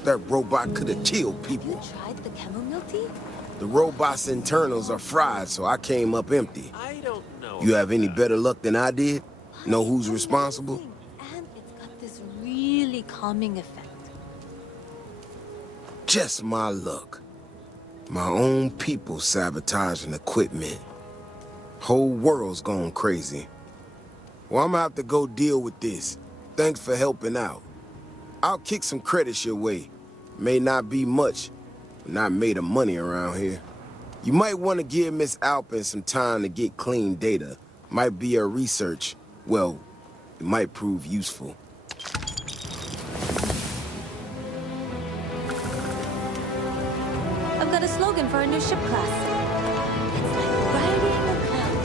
That robot could have killed people. Tried the chamomile tea? The robot's internals are fried, so I came up empty. I don't know. You have any better luck than I did? Know who's responsible? And it's got this really calming effect. Just my luck. My own people sabotaging equipment. Whole world's gone crazy. Well, I'm gonna have to go deal with this. Thanks for helping out. I'll kick some credits your way. May not be much, but not made of money around here. You might want to give Miss Alpin some time to get clean data. Might be her research. Well, it might prove useful. I've got a slogan for a new ship class. It's like riding a cloud.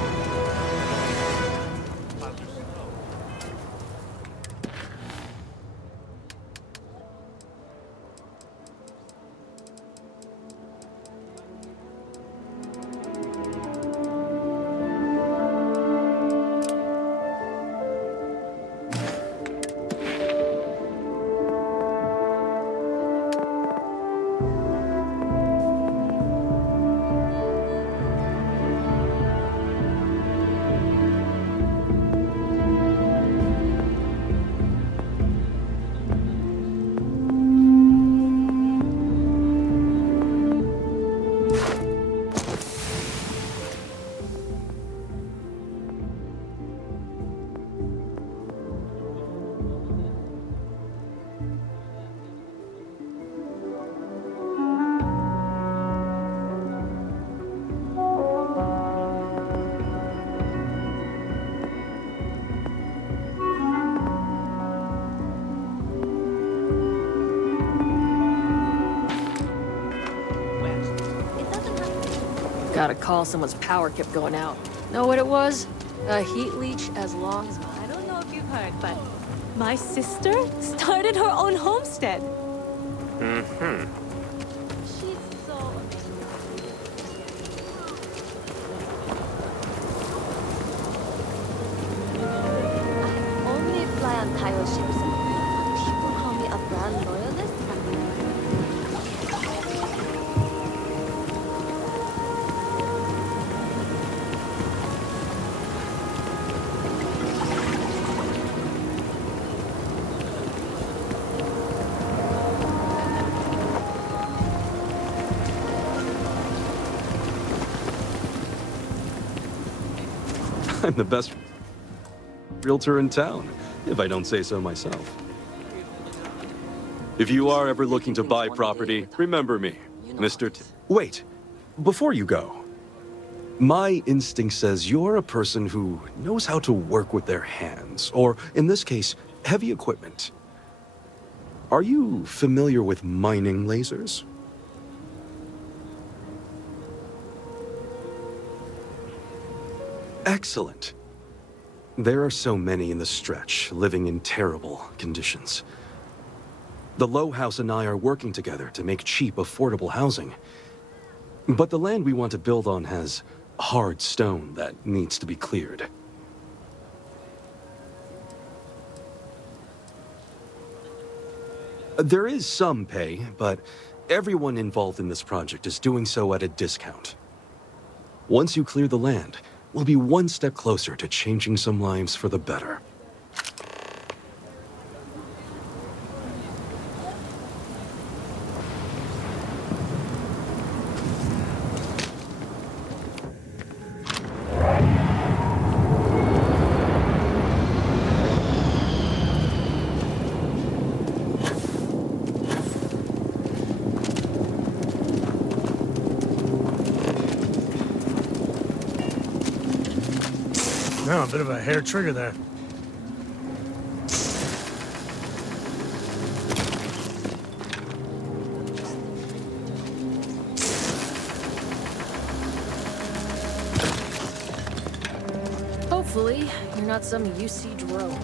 Got a call, someone's power kept going out. Know what it was? A heat leech as long as I don't know if you've heard, but my sister started her own homestead. Mm-hmm. She's so amazing. I only fly on Tayo ships. People call me a brand loyalist. I'm the best realtor in town, if I don't say so myself. If you are ever looking to buy property, remember me, Mr. Wait, before you go, My instinct says you're a person who knows how to work with their hands, or in this case, heavy equipment. Are you familiar with mining lasers? Excellent. There are so many in the stretch, living in terrible conditions. The Low House and I are working together to make cheap, affordable housing. But the land we want to build on has hard stone that needs to be cleared. There is some pay, but everyone involved in this project is doing so at a discount. Once you clear the land, we'll be one step closer to changing some lives for the better. No, a bit of a hair trigger there. Hopefully, you're not some UC drone.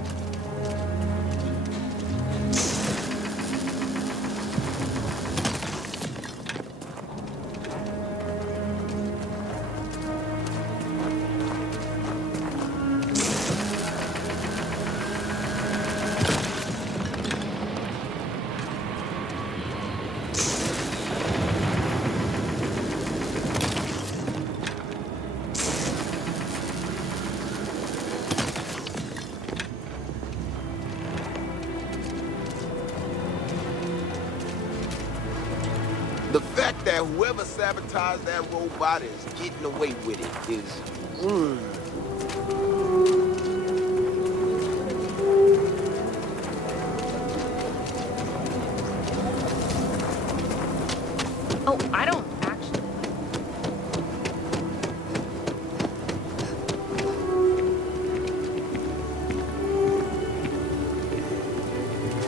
The fact that whoever sabotaged that robot is getting away with it is... Oh, I don't actually.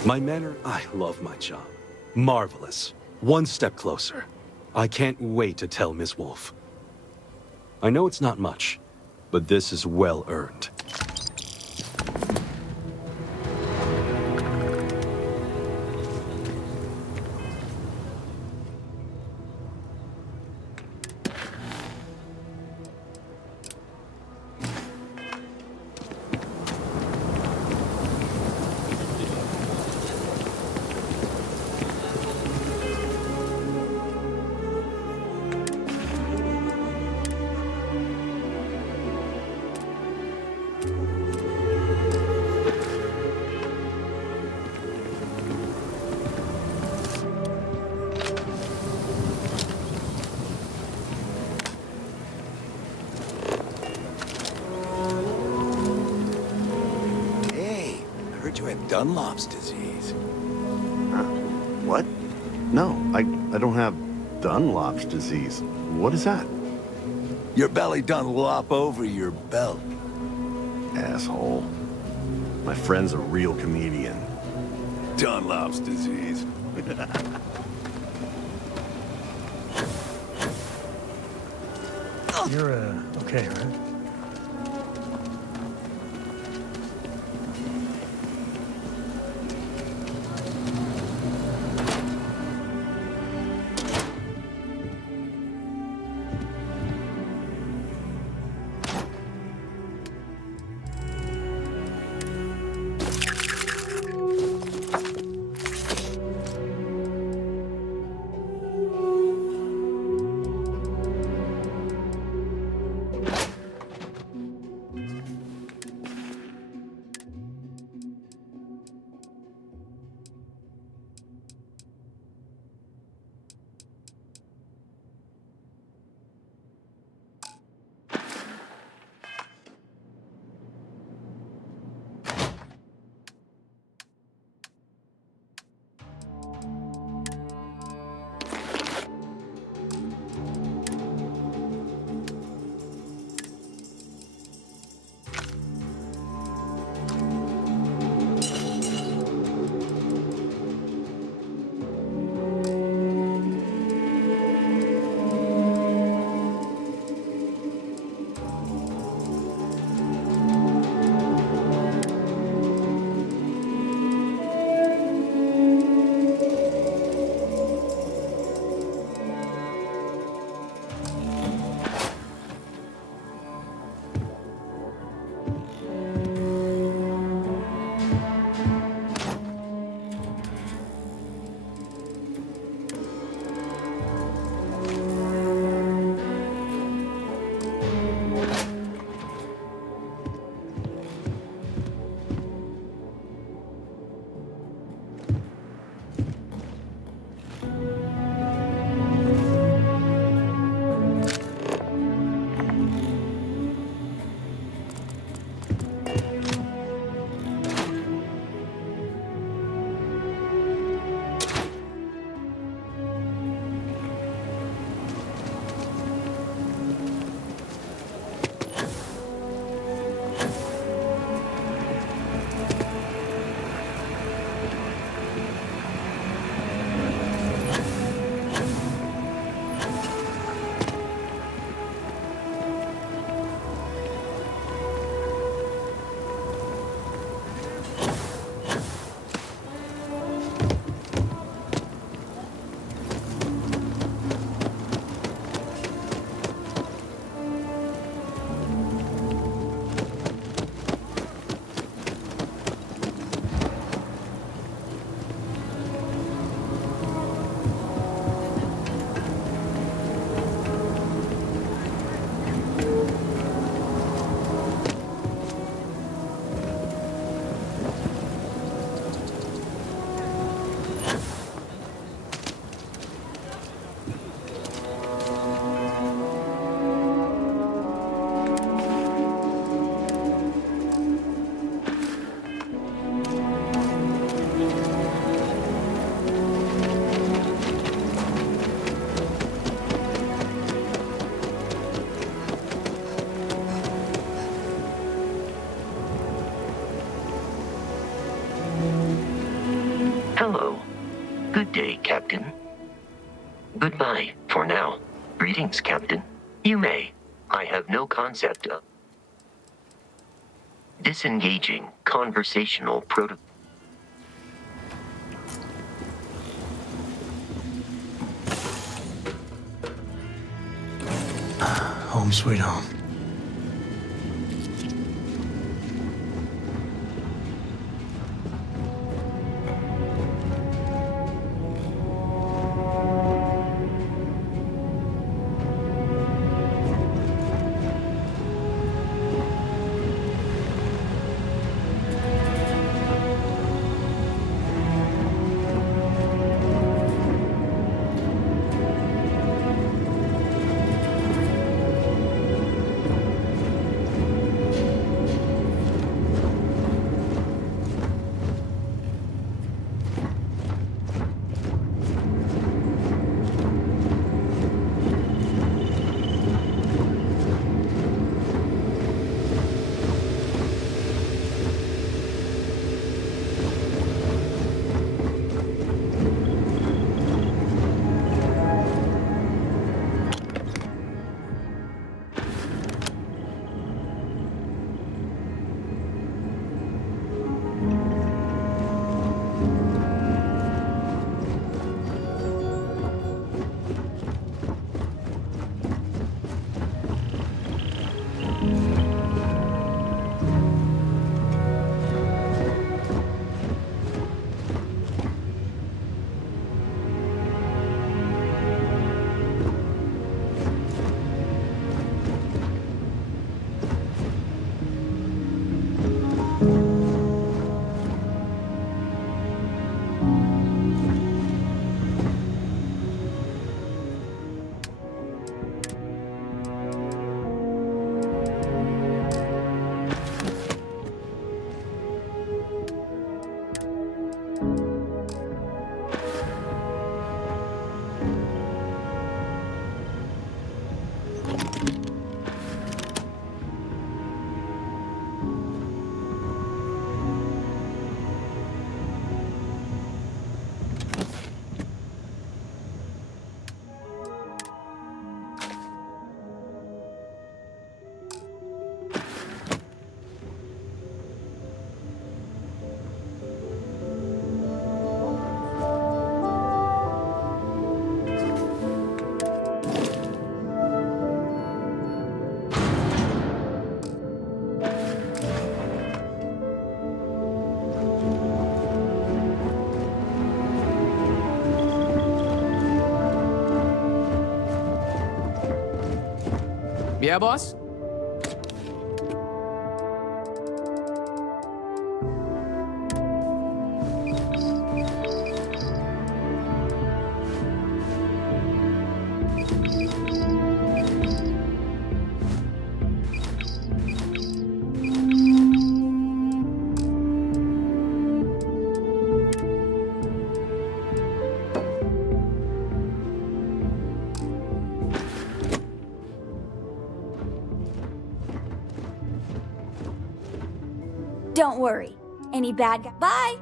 My manner, I love my job. Marvelous. One step closer. I can't wait to tell Miss Wolf. I know it's not much, but this is well earned. You had Dunlop's disease. What? No, I don't have Dunlop's disease. What is that? Your belly done lop over your belt. Asshole. My friend's a real comedian. Dunlop's disease. You're, okay, right? Good day, Captain. Goodbye, for now. Greetings, Captain. You may. I have no concept of disengaging conversational protocol. Home sweet home. Yeah, boss? Don't worry. Any bad guy? Bye!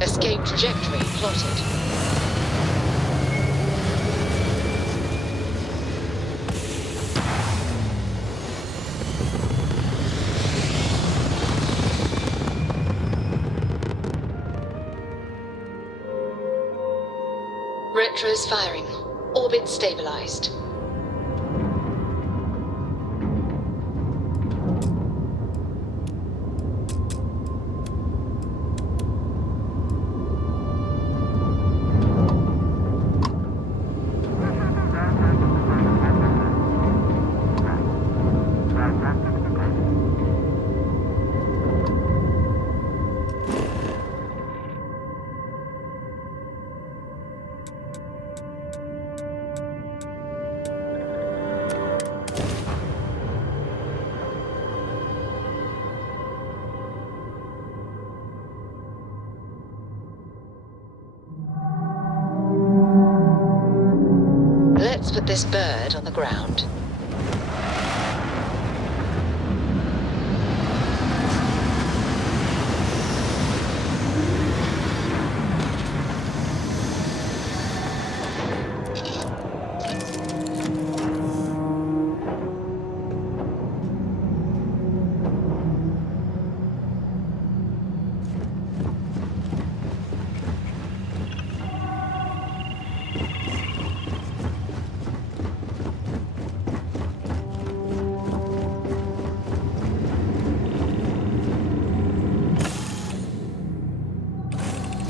Escape trajectory plotted. Retros firing. Orbit stabilized. Let's put this bird on the ground.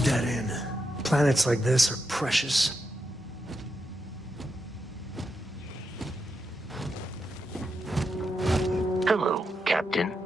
Dead end. Planets like this are precious. Hello, Captain.